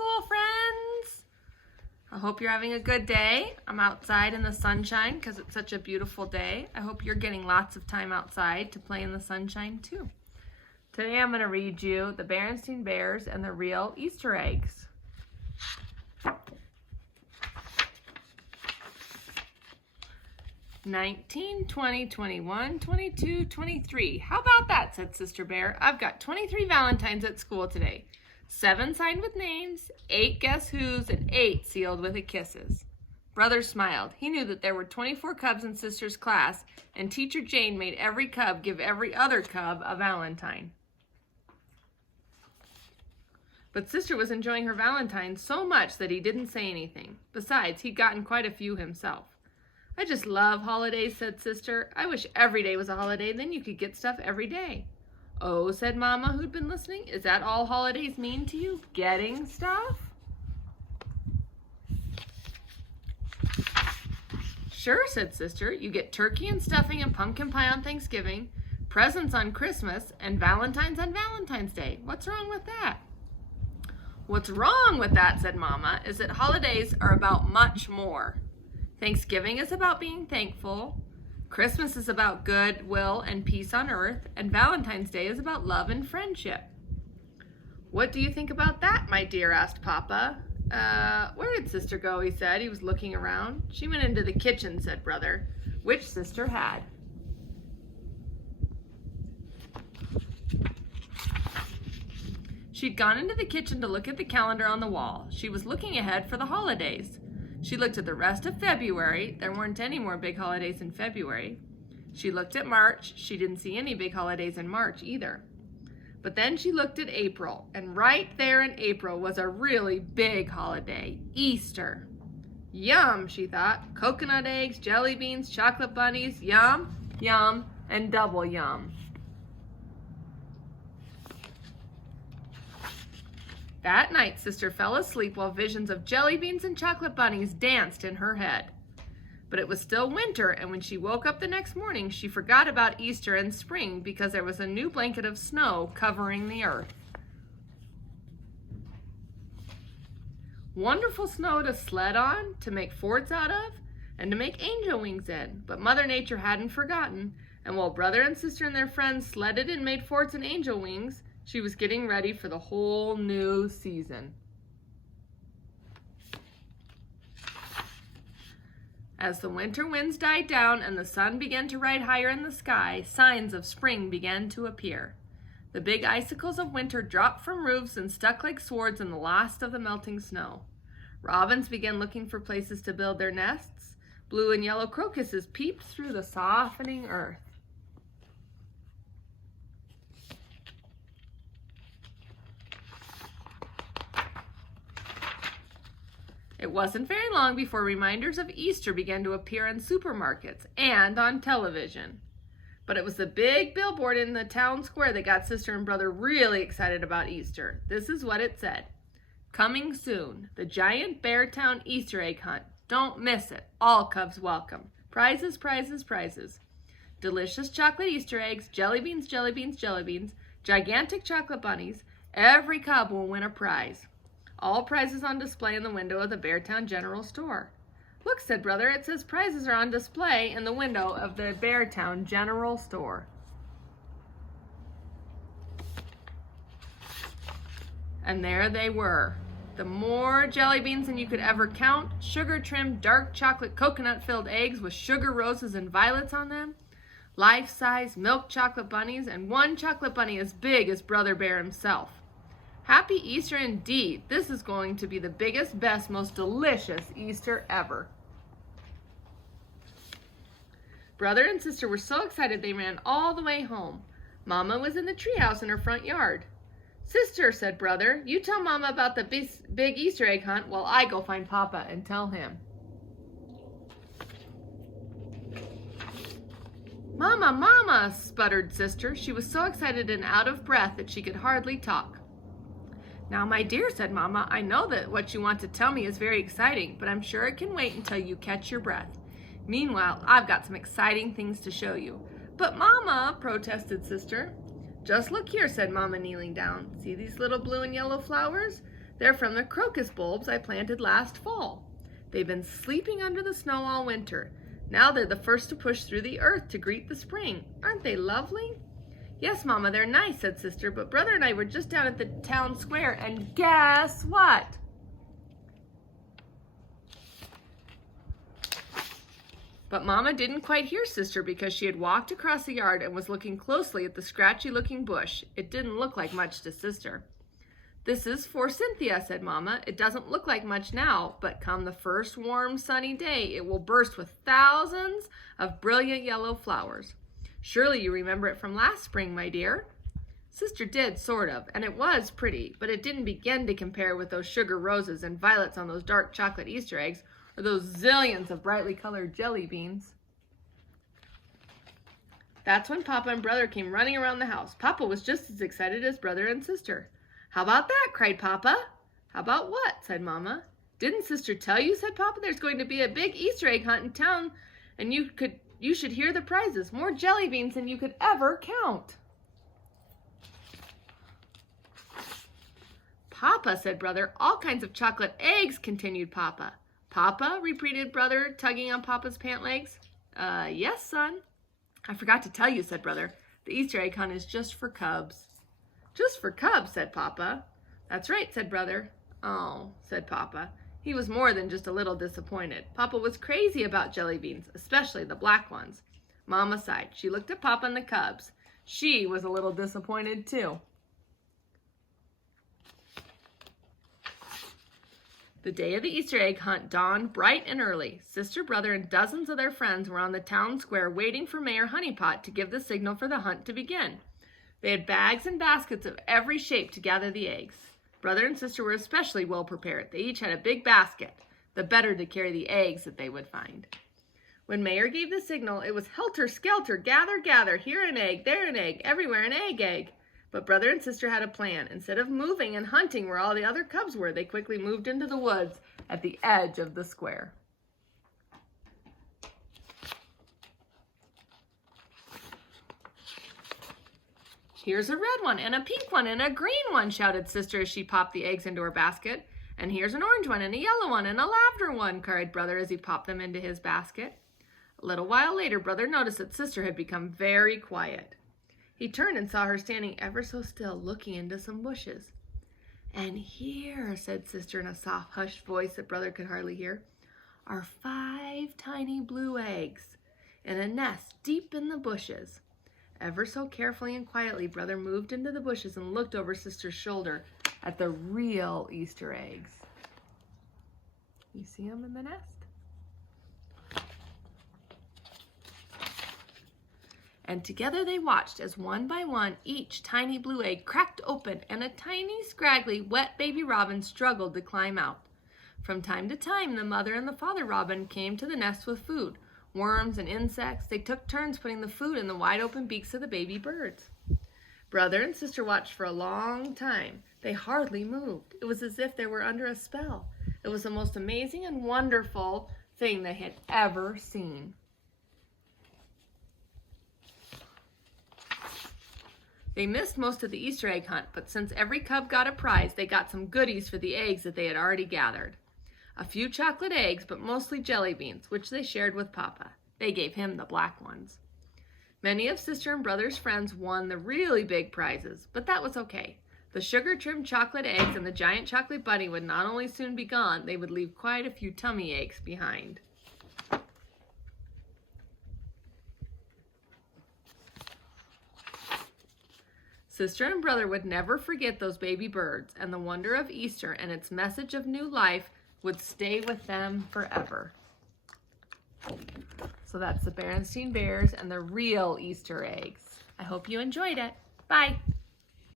school friends. I hope you're having a good day. I'm outside in the sunshine because it's such a beautiful day. I hope you're getting lots of time outside to play in the sunshine too. Today I'm going to read you the Berenstain Bears and the Real Easter Eggs. 19, 20, 21, 22, 23. How about that, said Sister Bear. I've got 23 Valentines at school today. 7 signed with names, 8 guess who's, and 8 sealed with kisses. Brother smiled. He knew that there were 24 cubs in Sister's class, and Teacher Jane made every cub give every other cub a Valentine. But Sister was enjoying her Valentine so much that he didn't say anything. Besides, he'd gotten quite a few himself. I just love holidays, said Sister. I wish every day was a holiday, then you could get stuff every day. Oh, said Mama, who'd been listening, is that all holidays mean to you? Getting stuff? Sure, said Sister. You get turkey and stuffing and pumpkin pie on Thanksgiving, presents on Christmas, and Valentines on Valentine's Day. What's wrong with that? What's wrong with that, said Mama, is that holidays are about much more. Thanksgiving is about being thankful, Christmas is about goodwill and peace on earth, and Valentine's Day is about love and friendship. What do you think about that, my dear, asked Papa. Where did Sister go, he said. He was looking around. She went into the kitchen, said Brother, which Sister had. She'd gone into the kitchen to look at the calendar on the wall. She was looking ahead for the holidays. She looked at the rest of February. There weren't any more big holidays in February. She looked at March. She didn't see any big holidays in March either. But then she looked at April, and right there in April was a really big holiday, Easter. Yum, she thought. Coconut eggs, jelly beans, chocolate bunnies, yum, yum, and double yum. That night, Sister fell asleep while visions of jelly beans and chocolate bunnies danced in her head. But it was still winter, and when she woke up the next morning, she forgot about Easter and spring because there was a new blanket of snow covering the earth. Wonderful snow to sled on, to make forts out of, and to make angel wings in. But Mother Nature hadn't forgotten, and while Brother and Sister and their friends sledded and made forts and angel wings, she was getting ready for the whole new season. As the winter winds died down and the sun began to ride higher in the sky, signs of spring began to appear. The big icicles of winter dropped from roofs and stuck like swords in the last of the melting snow. Robins began looking for places to build their nests. Blue and yellow crocuses peeped through the softening earth. It wasn't very long before reminders of Easter began to appear in supermarkets and on television. But it was the big billboard in the town square that got Sister and Brother really excited about Easter. This is what it said. Coming soon, the giant Beartown Easter egg hunt. Don't miss it. All cubs welcome. Prizes, prizes, prizes. Delicious chocolate Easter eggs, jelly beans, jelly beans, jelly beans, gigantic chocolate bunnies. Every cub will win a prize. All prizes on display in the window of the Beartown General Store. Look, said Brother, it says prizes are on display in the window of the Beartown General Store. And there they were. The more jelly beans than you could ever count, sugar-trimmed, dark chocolate, coconut-filled eggs with sugar roses and violets on them, life-size milk chocolate bunnies, and one chocolate bunny as big as Brother Bear himself. Happy Easter indeed. This is going to be the biggest, best, most delicious Easter ever. Brother and Sister were so excited they ran all the way home. Mama was in the treehouse in her front yard. Sister, said Brother, you tell Mama about the big Easter egg hunt while I go find Papa and tell him. Mama, Mama, sputtered Sister. She was so excited and out of breath that she could hardly talk. Now, my dear, said Mama, I know that what you want to tell me is very exciting, but I'm sure it can wait until you catch your breath. Meanwhile, I've got some exciting things to show you. But Mama, protested Sister. Just look here, said Mama, kneeling down. See these little blue and yellow flowers? They're from the crocus bulbs I planted last fall. They've been sleeping under the snow all winter. Now they're the first to push through the earth to greet the spring. Aren't they lovely?" "Yes, Mama, they're nice," said Sister, "but Brother and I were just down at the town square, and guess what?" But Mama didn't quite hear Sister because she had walked across the yard and was looking closely at the scratchy-looking bush. It didn't look like much to Sister. "This is for Cynthia," said Mama. "It doesn't look like much now, but come the first warm, sunny day, it will burst with thousands of brilliant yellow flowers. Surely you remember it from last spring, my dear." Sister did, sort of, and it was pretty, but it didn't begin to compare with those sugar roses and violets on those dark chocolate Easter eggs, or those zillions of brightly colored jelly beans. That's when Papa and Brother came running around the house. Papa was just as excited as Brother and Sister. "How about that?" cried Papa. "How about what?" said Mama. "Didn't Sister tell you?" said Papa. "There's going to be a big Easter egg hunt in town, and you should hear the prizes. More jelly beans than you could ever count." "Papa," said Brother. "All kinds of chocolate eggs," continued Papa. "Papa?" repeated Brother, tugging on Papa's pant legs. Yes, son." "I forgot to tell you," said Brother. "The Easter egg hunt is just for cubs." "Just for cubs," said Papa. "That's right," said Brother. "Oh," said Papa. He was more than just a little disappointed. Papa was crazy about jelly beans, especially the black ones. Mama sighed. She looked at Papa and the cubs. She was a little disappointed, too. The day of the Easter egg hunt dawned bright and early. Sister, Brother, and dozens of their friends were on the town square waiting for Mayor Honeypot to give the signal for the hunt to begin. They had bags and baskets of every shape to gather the eggs. Brother and Sister were especially well prepared. They each had a big basket, the better to carry the eggs that they would find. When Mayor gave the signal, it was helter-skelter, gather, gather, here an egg, there an egg, everywhere an egg, egg. But Brother and Sister had a plan. Instead of moving and hunting where all the other cubs were, they quickly moved into the woods at the edge of the square. "Here's a red one, and a pink one, and a green one," shouted Sister as she popped the eggs into her basket. "And here's an orange one, and a yellow one, and a lavender one," cried Brother as he popped them into his basket. A little while later, Brother noticed that Sister had become very quiet. He turned and saw her standing ever so still, looking into some bushes. "And here," said Sister in a soft, hushed voice that Brother could hardly hear, "are 5 tiny blue eggs in a nest deep in the bushes." Ever so carefully and quietly, Brother moved into the bushes and looked over Sister's shoulder at the real Easter eggs. You see them in the nest? And together they watched as one by one each tiny blue egg cracked open and a tiny, scraggly, wet baby robin struggled to climb out. From time to time, the mother and the father robin came to the nest with food, worms and insects. They took turns putting the food in the wide open beaks of the baby birds. Brother and Sister watched for a long time. They hardly moved. It was as if they were under a spell. It was the most amazing and wonderful thing they had ever seen. They missed most of the Easter egg hunt, but since every cub got a prize, they got some goodies for the eggs that they had already gathered. A few chocolate eggs, but mostly jelly beans, which they shared with Papa. They gave him the black ones. Many of Sister and Brother's friends won the really big prizes, but that was okay. The sugar-trimmed chocolate eggs and the giant chocolate bunny would not only soon be gone, they would leave quite a few tummy aches behind. Sister and Brother would never forget those baby birds, and the wonder of Easter and its message of new life would stay with them forever. So that's the Berenstain Bears and the real Easter eggs. I hope you enjoyed it. Bye.